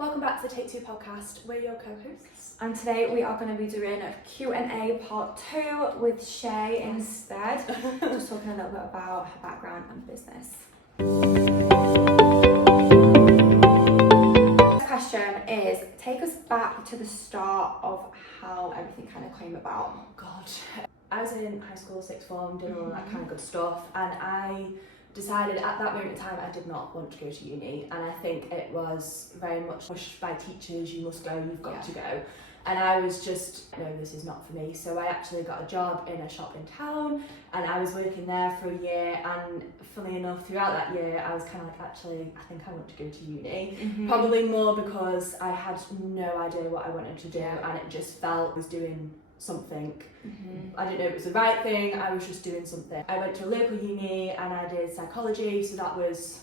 Welcome back to the Take Two podcast. We're your co-hosts. And today we are going to be doing a Q&A part 2 with Shai instead. Just talking a little bit about her background and business. The question is, take us back to the start of how everything kind of came about. Oh God. I was in high school, sixth form, doing all that kind of good stuff, and I decided at that moment in time I did not want to go to uni, and I think it was very much pushed by teachers. You must go, you've got to go. And I was just, no, this is not for me. So I actually got a job in a shop in town, and I was working there for a year, and funnily enough, throughout that year I was kind of like, actually, I think I want to go to uni. Probably more because I had no idea what I wanted to do, and it just felt I was doing something. I didn't know it was the right thing, I was just doing something. I went to a local uni and I did psychology, so that was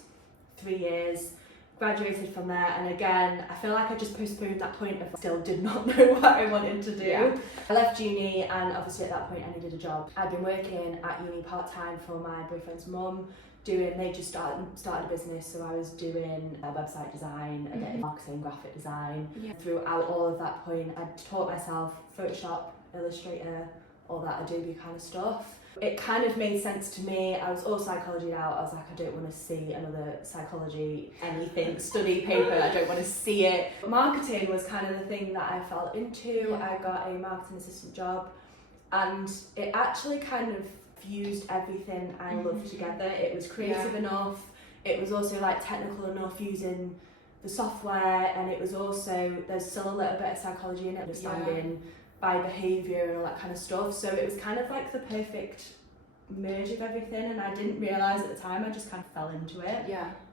3 years. Graduated from there, and again, I feel like I just postponed that point of still did not know what I wanted to do. Yeah. I left uni, and obviously at that point I needed a job. I'd been working at uni part-time for my boyfriend's mum, they just started a business, so I was doing website design, a bit of marketing, graphic design. Throughout all of that point, I taught myself Photoshop, Illustrator, all that Adobe kind of stuff. It kind of made sense to me. I was all psychology now. I was like, I don't want to see another psychology study paper. I don't want to see it. But marketing was kind of the thing that I fell into. I got a marketing assistant job, and it actually kind of fused everything I love together. It was creative enough. It was also like technical enough using the software, and it was also, there's still a little bit of psychology in it, understanding by behaviour and all that kind of stuff. So it was kind of like the perfect merge of everything, and I didn't realise at the time, I just kind of fell into it.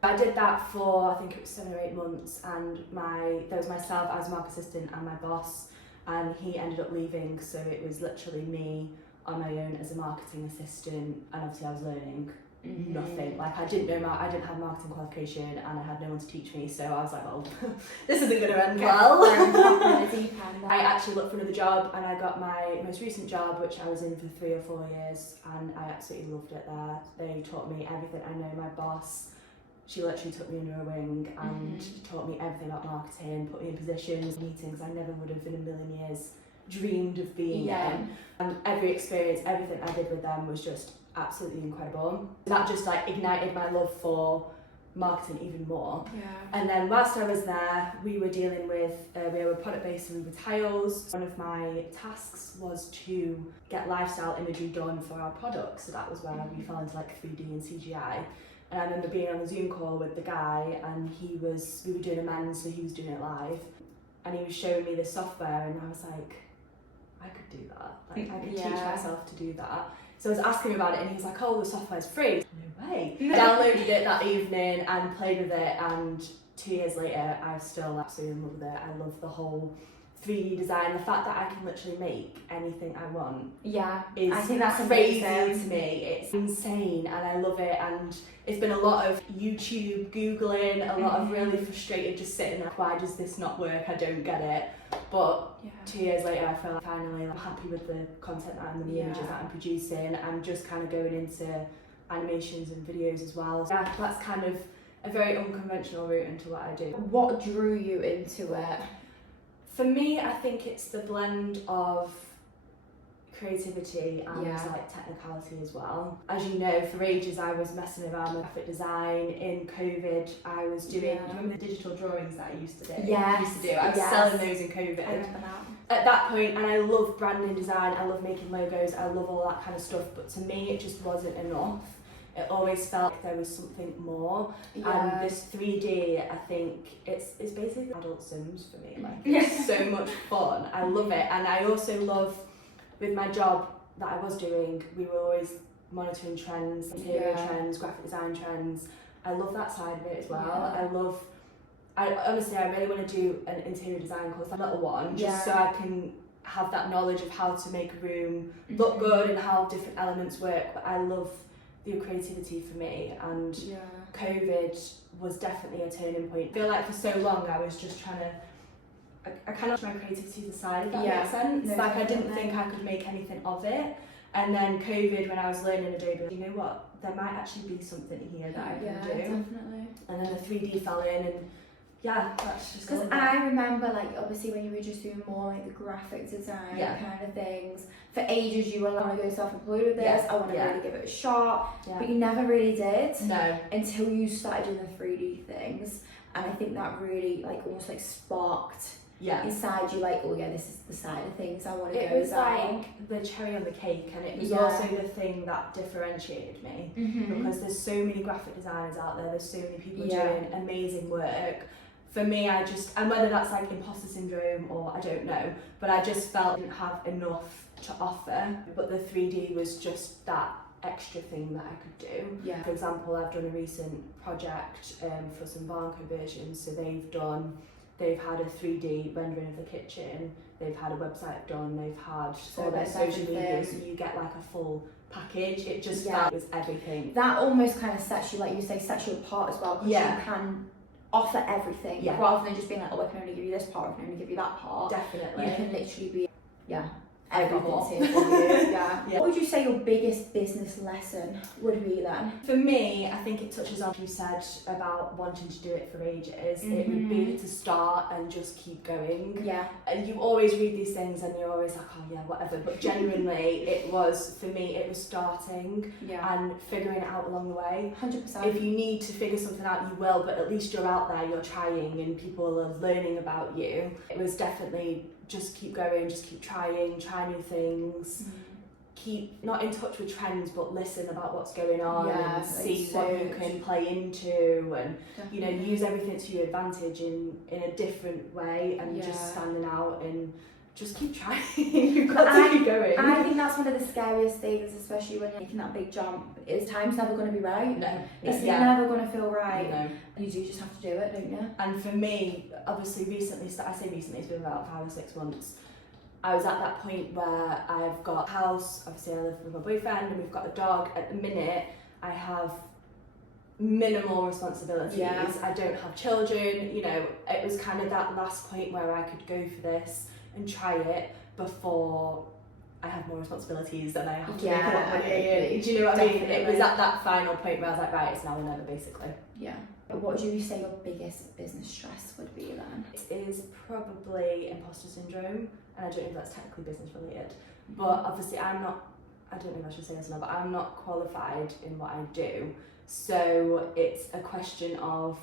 I did that for, I think it was 7 or 8 months, and there was myself as market assistant and my boss, and he ended up leaving, so it was literally me on my own as a marketing assistant, and obviously I was learning nothing. Like I didn't have a marketing qualification, and I had no one to teach me, so I was like, well, this isn't going to end well. I actually looked for another job, and I got my most recent job, which I was in for 3 or 4 years, and I absolutely loved it there. They taught me everything I know. My boss, she literally took me under her wing and taught me everything about marketing, put me in positions, meetings I never would have in a million years dreamed of being in. And every experience, everything I did with them was just absolutely incredible. That just like ignited my love for marketing even more. And then whilst I was there, we were dealing with, we were product based and with tiles. One of my tasks was to get lifestyle imagery done for our products, so that was where we fell into like 3D and CGI. And I remember being on a Zoom call with the guy, and we were doing a men's, so he was doing it live, and he was showing me the software, and I was like, I could do that. Like I could teach myself to do that. So I was asking him about it, and he was like, oh, the software's free. No way. Downloaded it that evening and played with it, and 2 years later, I still absolutely love it. I love the whole 3D design. The fact that I can literally make anything I want is I think that's crazy amazing. to me. It's insane, and I love it. And it's been a lot of YouTube, Googling, a lot of really frustrated just sitting there, why does this not work? I don't get it. But 2 years later, I feel like finally I'm happy with the content and the images that I'm producing. I'm just kind of going into animations and videos as well. So that's kind of a very unconventional route into what I do. What drew you into it? For me, I think it's the blend of creativity and like technicality as well. As you know, for ages I was messing around with graphic design. In COVID, I was doing, do you remember the digital drawings that I used to do? I was selling those in COVID. I remember that. At that point, and I love branding design, I love making logos, I love all that kind of stuff, but to me it just wasn't enough. It always felt like there was something more. And this 3D, I think it's basically adult Sims for me. Like it's so much fun. I love it. And I also love, with my job that I was doing, we were always monitoring trends, interior trends, graphic design trends. I love that side of it as well. I honestly really want to do an interior design course, a little one, just so I can have that knowledge of how to make a room look good and how different elements work. But I love the creativity for me, and COVID was definitely a turning point. I feel like for so long I was just trying to, I kind of my creativity to the side, if that makes sense. No, like I didn't think I could make anything of it. And then COVID, when I was learning Adobe, you know what, there might actually be something here that I can do. Definitely. And then the 3D fell in, and yeah, that's just Because I remember, like, obviously when you were just doing more like the graphic design kind of things, for ages you were like, I want to go self-employed with this, I want to really give it a shot, but you never really did. No. Until you started doing the 3D things, and I think that really like almost like sparked inside you, like, oh yeah, this is the side of things I want to go down. It was like the cherry on the cake, and it was also the thing that differentiated me, because there's so many graphic designers out there, there's so many people doing amazing work. For me, and whether that's like imposter syndrome or I don't know, but I just felt I didn't have enough to offer, but the 3D was just that extra thing that I could do. Yeah. For example, I've done a recent project for some barn conversions, so they've had a 3D rendering of the kitchen, they've had a website done, they've had all their social media, so you get like a full package. It just felt it was everything. That almost kind of sets you, like you say, sets you apart as well, because you can offer everything rather than just being like, oh, I can only give you this part, I can only give you that part. Definitely. You can literally be everything's here for you. What would you say your biggest business lesson would be then? For me, I think it touches on what you said about wanting to do it for ages. It would be to start and just keep going. Yeah. And you always read these things and you're always like, oh yeah, whatever. But genuinely, for me, it was starting and figuring it out along the way. 100%. If you need to figure something out, you will, but at least you're out there, you're trying, and people are learning about you. It was definitely just keep going, just keep try new things, keep not in touch with trends, but listen about what's going on and see what you can play into, and you know, use everything to your advantage in a different way, and just standing out and just keep trying. You've got to keep going. I think that's one of the scariest things, especially when you're making that big jump, is time's never going to be right. It's never going to feel right. No. You do just have to do it, don't you? And for me, obviously recently, it's been about 5 or 6 months, I was at that point where I've got a house, obviously I live with my boyfriend and we've got a dog. At the minute, I have minimal responsibilities. I don't have children, you know, it was kind of that last point where I could go for this and try it before I have more responsibilities and I have to make a lot of money. Do you know what I mean? It was at that final point where I was like, right, it's now or never, basically. Yeah. What would you say your biggest business stress would be then? It is probably imposter syndrome, and I don't know if that's technically business related, but obviously I don't know if I should say this now, but I'm not qualified in what I do. So it's a question of,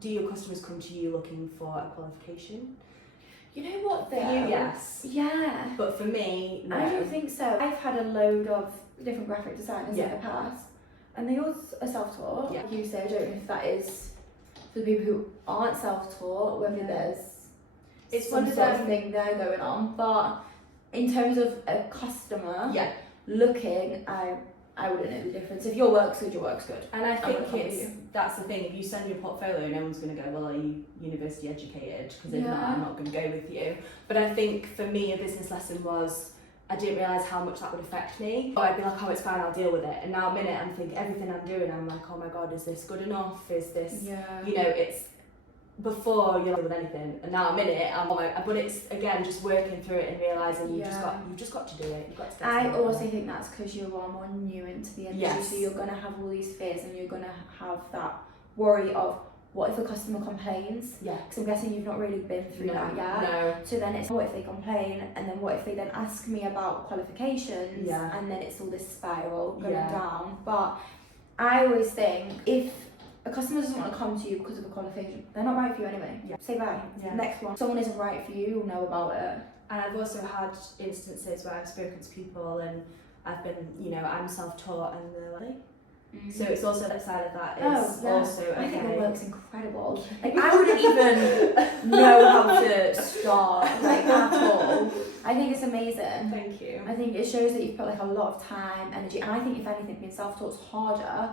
do your customers come to you looking for a qualification? You know what though? For you, yes. Yeah. But for me, no. I don't think so. I've had a load of different graphic designers in the past, and they all are self-taught. Like you say, I don't know if that is for the people who aren't self-taught, whether there's some sort of thing there going on. But in terms of a customer looking, I wouldn't know the difference. If your work's good, your work's good. And I think that's the thing. If you send your portfolio, no one's going to go, well, are you university educated? Because if not, I'm not going to go with you. But I think for me, a business lesson was, I didn't realise how much that would affect me. Or I'd be like, oh, it's fine, I'll deal with it. And now a minute, I'm thinking everything I'm doing, I'm like, oh my God, is this good enough? Is this, you know, it's, before you're with anything, and now a minute I'm like, but it's again just working through it and realising you've just got to do it. You've got to I also think that's because you are more new into the industry, so you're gonna have all these fears and you're gonna have that worry of what if a customer complains? Because I'm guessing you've not really been through that yet. No. So then it's what if they complain, and then what if they then ask me about qualifications, and then it's all this spiral going down. But I always think if a customer doesn't want to come to you because of a qualification, they're not right for you anyway. Say bye. Next one. Someone isn't right for you, you'll know about it. And I've also had instances where I've spoken to people and I've been, you know, I'm self-taught and they're like, so it's also that side of that is also okay. I think your work's incredible. Like I wouldn't even know how to start, like at all. I think it's amazing. Thank you. I think it shows that you've put like a lot of time, energy, and I think if anything, being self-taught's harder.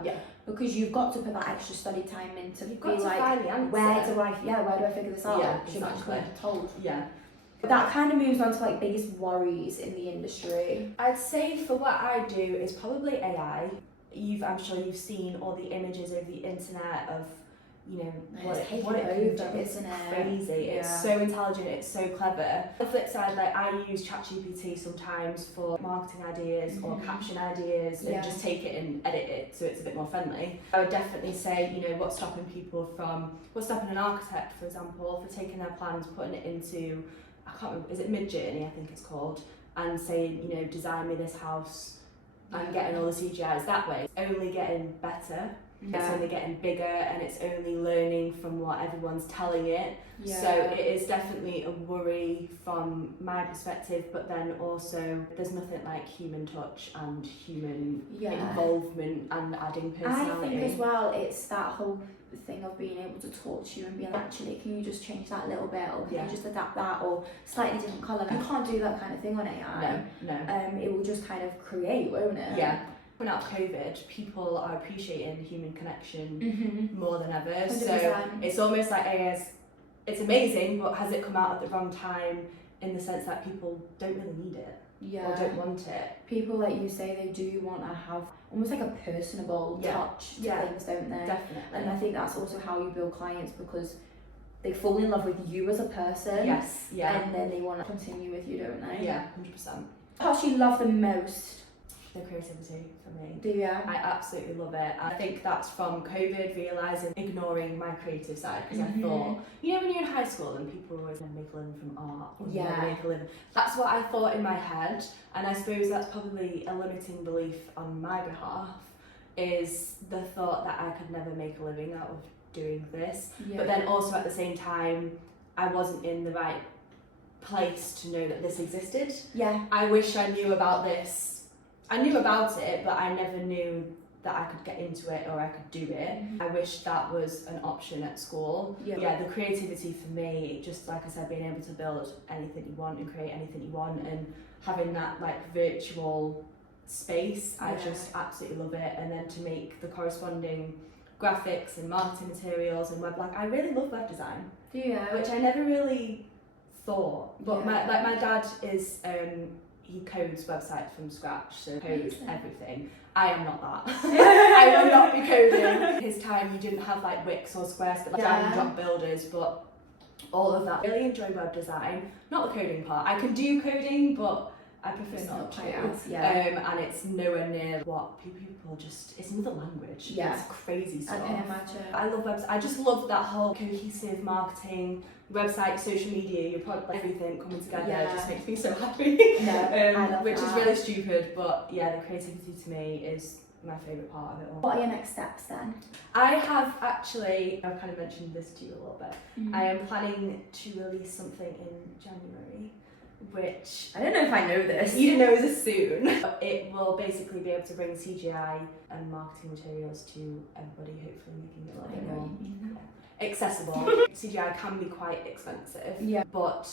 Because you've got to put that extra study time in to be like, where do I figure this out? Because you're not just being told. But that kind of moves on to like biggest worries in the industry. I'd say for what I do is probably AI. I'm sure you've seen all the images over the internet of you know, It's what it can do. over, isn't it? Crazy. Yeah. It's so intelligent, it's so clever. On the flip side, like I use ChatGPT sometimes for marketing ideas or caption ideas and just take it and edit it so it's a bit more friendly. I would definitely say, you know, what's stopping an architect, for example, for taking their plans, putting it into, I can't remember, is it Midjourney, I think it's called, and saying, you know, design me this house and getting all the CGIs that way. It's only getting better. It's only getting bigger and it's only learning from what everyone's telling it. So it is definitely a worry from my perspective, but then also there's nothing like human touch and human involvement and adding personality. I think as well it's that whole thing of being able to talk to you and be like, actually, can you just change that a little bit, or can you just adapt that, or slightly different colour. You can't do that kind of thing on AI. No. It will just kind of create, won't it? Yeah. Coming out of COVID, people are appreciating human connection more than ever. 100%. So it's almost like AI it's amazing, but has it come out at the wrong time in the sense that people don't really need it or don't want it? People, like you say, they do want to have almost like a personable touch to things, don't they? Definitely. And I think that's also how you build clients, because they fall in love with you as a person. Yes, yeah. And then they want to continue with you, don't they? Yeah, 100%. What you love the most? The creativity for me. Do you? I absolutely love it. I think that's from COVID, realising, ignoring my creative side, because I thought, you know, when you're in high school and people are always going to make a living from art, or make a living. That's what I thought in my head, and I suppose that's probably a limiting belief on my behalf, is the thought that I could never make a living out of doing this. But then also at the same time, I wasn't in the right place to know that this existed. I wish I knew about this. I knew about it, but I never knew that I could get into it or I could do it. I wish that was an option at school. The creativity for me, just like I said, being able to build anything you want and create anything you want, and having that like virtual space, I just absolutely love it. And then to make the corresponding graphics and marketing materials and web, like I really love web design. Which I never really thought. But my dad is he codes websites from scratch, so codes everything. I am not that. I will not be coding. His time, you didn't have like Wix or Squarespace, like drag and drop builders, but all of that. I really enjoy web design, not the coding part. I can do coding, but I prefer not to. And it's nowhere near what people just, it's another language. It's crazy stuff. I can imagine. I love websites. I just love that whole cohesive marketing, website, social media, your product, everything coming together. It just makes me so happy. Which is really stupid, but the creativity to me is my favourite part of it all. What are your next steps then? I have actually, I've kind of mentioned this to you a little bit. I am planning to release something in January, which I don't know if I know this. You don't know this soon. It will basically be able to bring CGI and marketing materials to everybody, hopefully making it a little bit more accessible. CGI can be quite expensive, but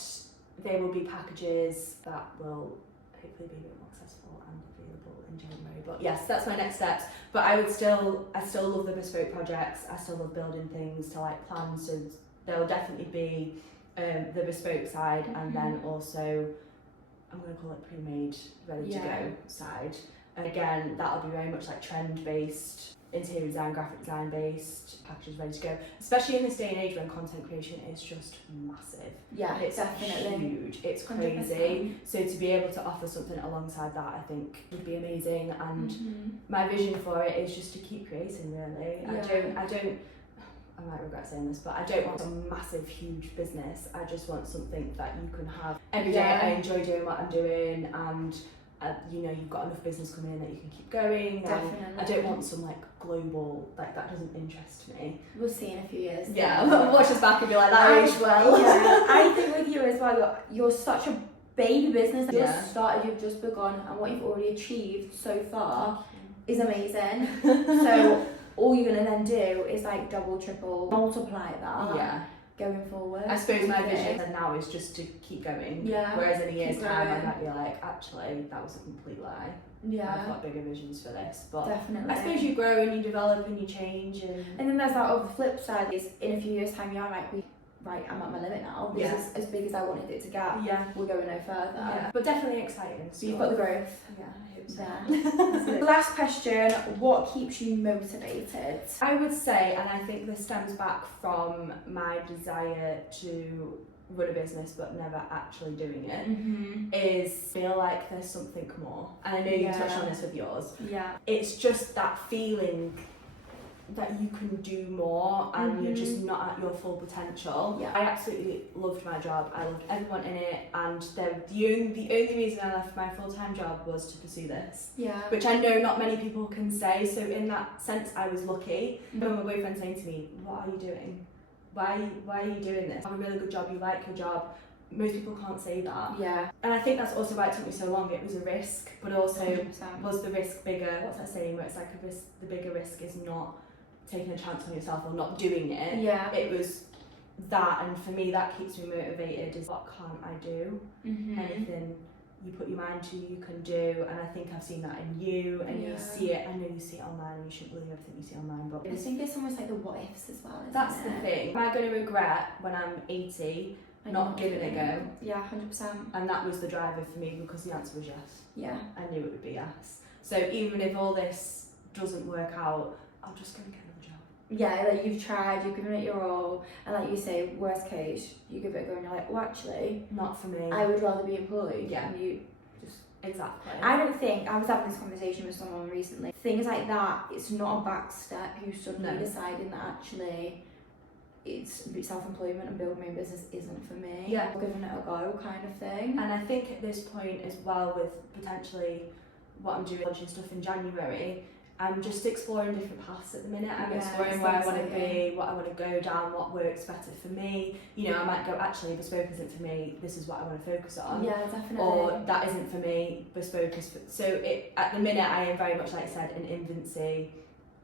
there will be packages that will hopefully be a bit more accessible and available in January. But yes, that's my next steps. But I still love the bespoke projects. I still love building things to like plan. So there will definitely be the bespoke side, and then also I'm going to call it pre-made, ready to go side. And again, that'll be very much like trend based, interior design, graphic design based, packages ready to go. Especially in this day and age when content creation is just massive. It's definitely huge. It's crazy. 100%. So to be able to offer something alongside that, I think would be amazing. And my vision for it is just to keep creating. Really, I might regret saying this, but I don't want a massive, huge business. I just want something that you can have every day. I enjoy doing what I'm doing, and you've got enough business coming in that you can keep going. Definitely. I don't want some like global, like that doesn't interest me. We'll see in a few years. Watch us back and be like, that aged well. I think with you as well, you're such a baby business. You just started, you've just begun, and what you've already achieved so far is amazing. So all you're going to then do is like double, triple, multiply that going forward. I suppose my vision now is just to keep going. Whereas in a year's time, I might be like, actually, that was a complete lie. I've got bigger visions for this. But definitely. I suppose you grow and you develop and you change. And then there's that other flip side is in a few years' time, I might be right, I'm at my limit now. This is as big as I wanted it to get. Yeah. We're going no further. Yeah. But definitely exciting. So you've got the growth. Yeah, I hope so. Yeah. Last question, what keeps you motivated? I would say, and I think this stems back from my desire to run a business but never actually doing it, is feel like there's something more. And I know you touched on this with yours. Yeah. It's just that feeling that you can do more and you're just not at your full potential. Yeah. I absolutely loved my job. I loved everyone in it, and the only reason I left my full-time job was to pursue this. Yeah. Which I know not many people can say, so in that sense I was lucky. When my boyfriend saying to me, what are you doing? Why are you doing this? You have a really good job, you like your job. Most people can't say that. Yeah. And I think that's also why it took me so long. It was a risk, but also 100%. was the risk bigger? What's that saying where it's like a risk, the bigger risk is not taking a chance on yourself or not doing it. Yeah. It was that, and for me that keeps me motivated, is what can't I do? Anything you put your mind to, you can do. And I think I've seen that in you, and you see it. I know you see it online, and you shouldn't believe everything you see online, but I think it's almost like the what ifs as well, that's the thing. Am I going to regret when I'm 80 not giving it a go? Yeah, 100%. And that was the driver for me, because the answer was yes. Yeah. I knew it would be yes. So even if all this doesn't work out, I'll just go and get another job. Yeah, like you've tried, you've given it your all, and like you say, worst case, you give it a go and you're like, well actually, not for me. I would rather be employed. Yeah. And you just... Exactly. I don't think, I was having this conversation with someone recently, things like that, it's not a back step, you suddenly deciding that actually it's self-employment and building my own business isn't for me. Yeah. Giving it a go kind of thing. And I think at this point as well, with potentially what I'm doing and stuff in January, I'm just exploring different paths at the minute. I'm exploring where I want to be, what I want to go down, what works better for me. You know, I might go, actually, bespoke isn't for me, this is what I want to focus on. Yeah, definitely. Or that isn't for me, bespoke is for... So at the minute, I am very much, like I said, in infancy,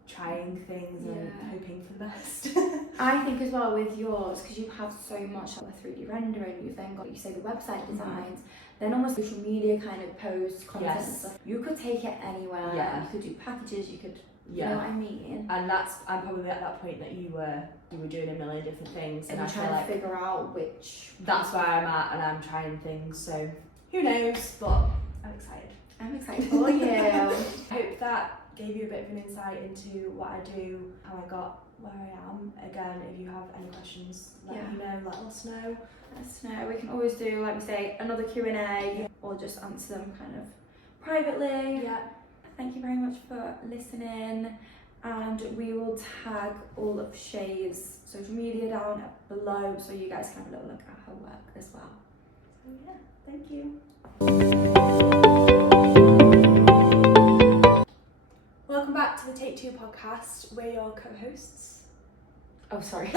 trying things and hoping for the best. I think as well with yours, because you have so much like 3D rendering, you've then got, you say, the website designs, then almost social media kind of posts, content and stuff. You could take it anywhere. Yeah. You could do packages, you could, you know what I mean? And I'm probably at that point that you were doing a million different things. And I you're feel trying like to figure out which... That's where I'm at, and I'm trying things, so who knows, but I'm excited. I'm excited for you. I hope that gave you a bit of an insight into what I do, how I got where I am. Again, if you have any questions, let me know, let us know. Let us know. We can always do, like we say, another Q&A or just answer them kind of privately. Yeah. Thank you very much for listening, and we will tag all of Shai's social media down below so you guys can have a little look at her work as well. So yeah, thank you. Welcome back to the Take Two podcast. We're your co-hosts. Oh, sorry.